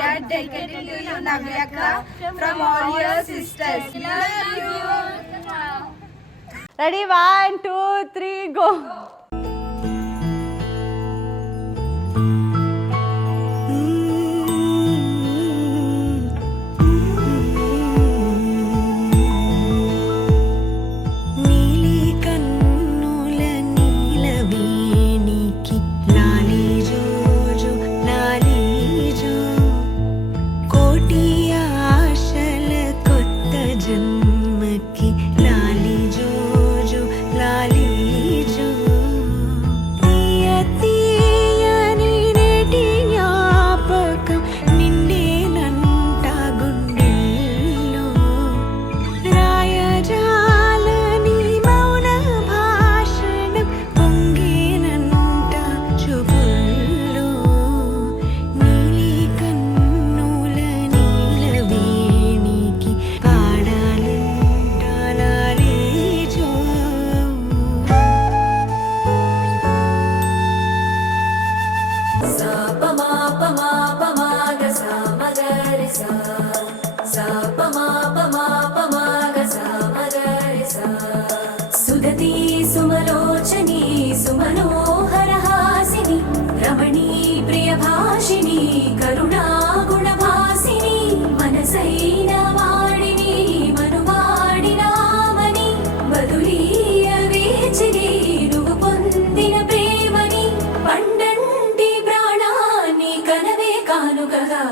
are dedicated to you, Navyaka, from all your sisters. Love you. Ready? 1, 2, 3, go. सुदती सुमलोचनी सुमनोहरहासिनी रमणी प्रियभाषिणी करुणा गुणभासिनी मनसैन वाणिनी मनुवाडिनामनि बदुलीय वेचिनी నువ్వు పొందిన ప్రేమని పండంటి ప్రాణాన్ని కనవే కానుకగా